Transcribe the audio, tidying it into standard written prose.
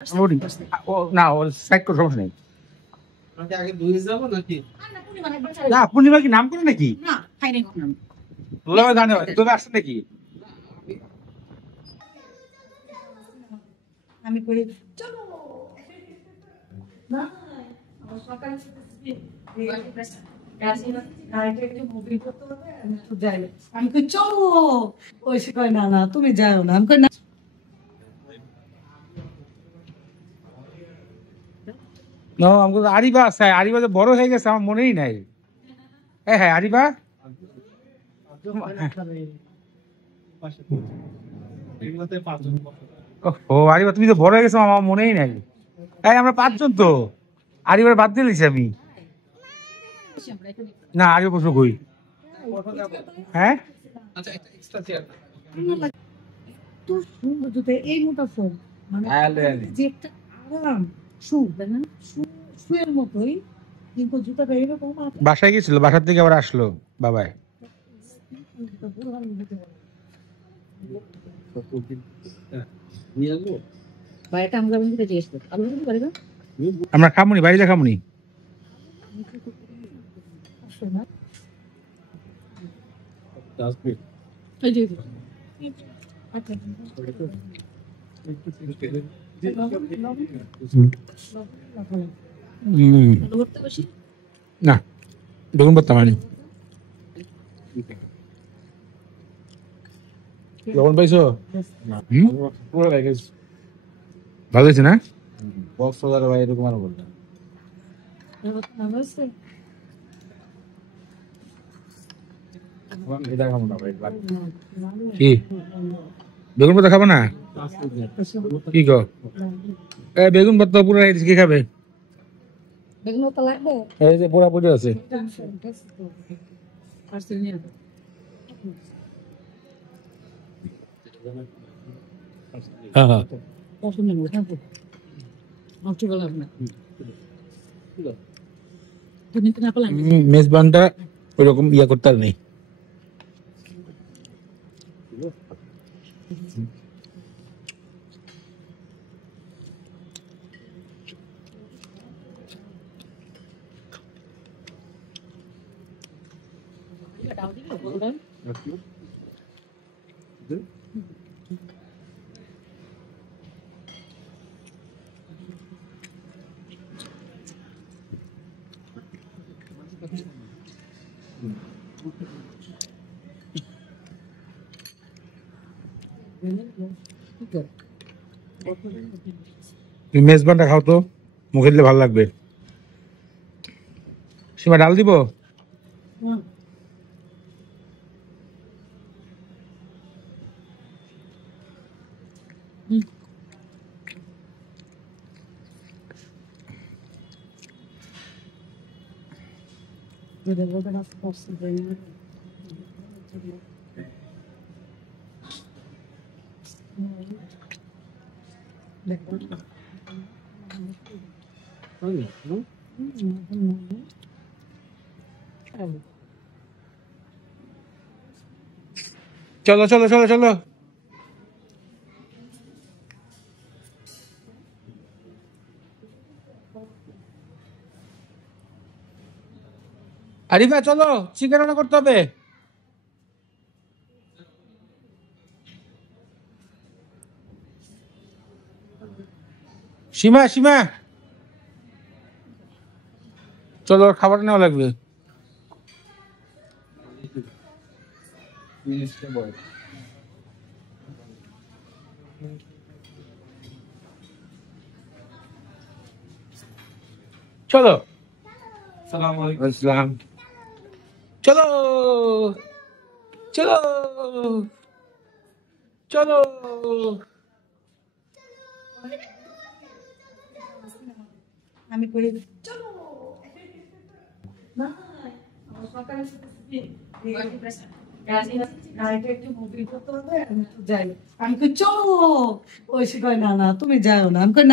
না ওর সাইড করে সমস্যা নেই। না পূর্ণিমা কি নাম করে নাকি? জানে তবে আসছে নাকি? আমি করি চলো না আমি কই চলো ওই সে কয় না না তুমি যাও না আমি কই না আমাকে আরিবা আছে, আরিবা যে বড় হয়ে গেছে আমার মনেই নাই। হ্যাঁ হ্যাঁ আরিবা ও আরিবা তুমি তো বড় হয়ে গেছো আমার মনেই নাই। এই আমরা 5 জন তো, আরিবার বাদ দিয়ে দিয়েছি আমি। না আরিবা প্রশ্ন কই? হ্যাঁ তোর সুন্দর জুতো এই মোটা ফোন মানে যে একটা আরাম শুয়ের মতোই কিন্তু জুতাটা এরকম বাসায় গেছিল, বাসার থেকে আবার আসলো বাবাই। আমরা খামুনি, বাড়িতে খামুনি। না বেগুন ভর্তা মানে লবণ পাইছো? ভালো হয়েছে না? কি বেগুন ভর্তা খাবো না? কি গো বেগুন ভর্তা পুরো কি খাবে? বেগুন তো লাগবে এই যে পুরা পুরি আছে। হ্যাঁ হ্যাঁ মেজবানটা ওইরকম ইয়া করতে আর নেই। তুমি মেজবানটা খাও তো, মুখে দিলে ভালো লাগবে। সীমা ডাল দিব? চলো চলো চলো চলো আরিফা চলো, চিকেন রান্না করতে হবে। সীমা সীমা চলো, খাবার নেওয়া লাগবে। চলো আসসালাম, চলো চলো চলো। আমি করি চলো না সকালে আমি কই চলো ওই সে কয় না না তুমি যাও না আমি কই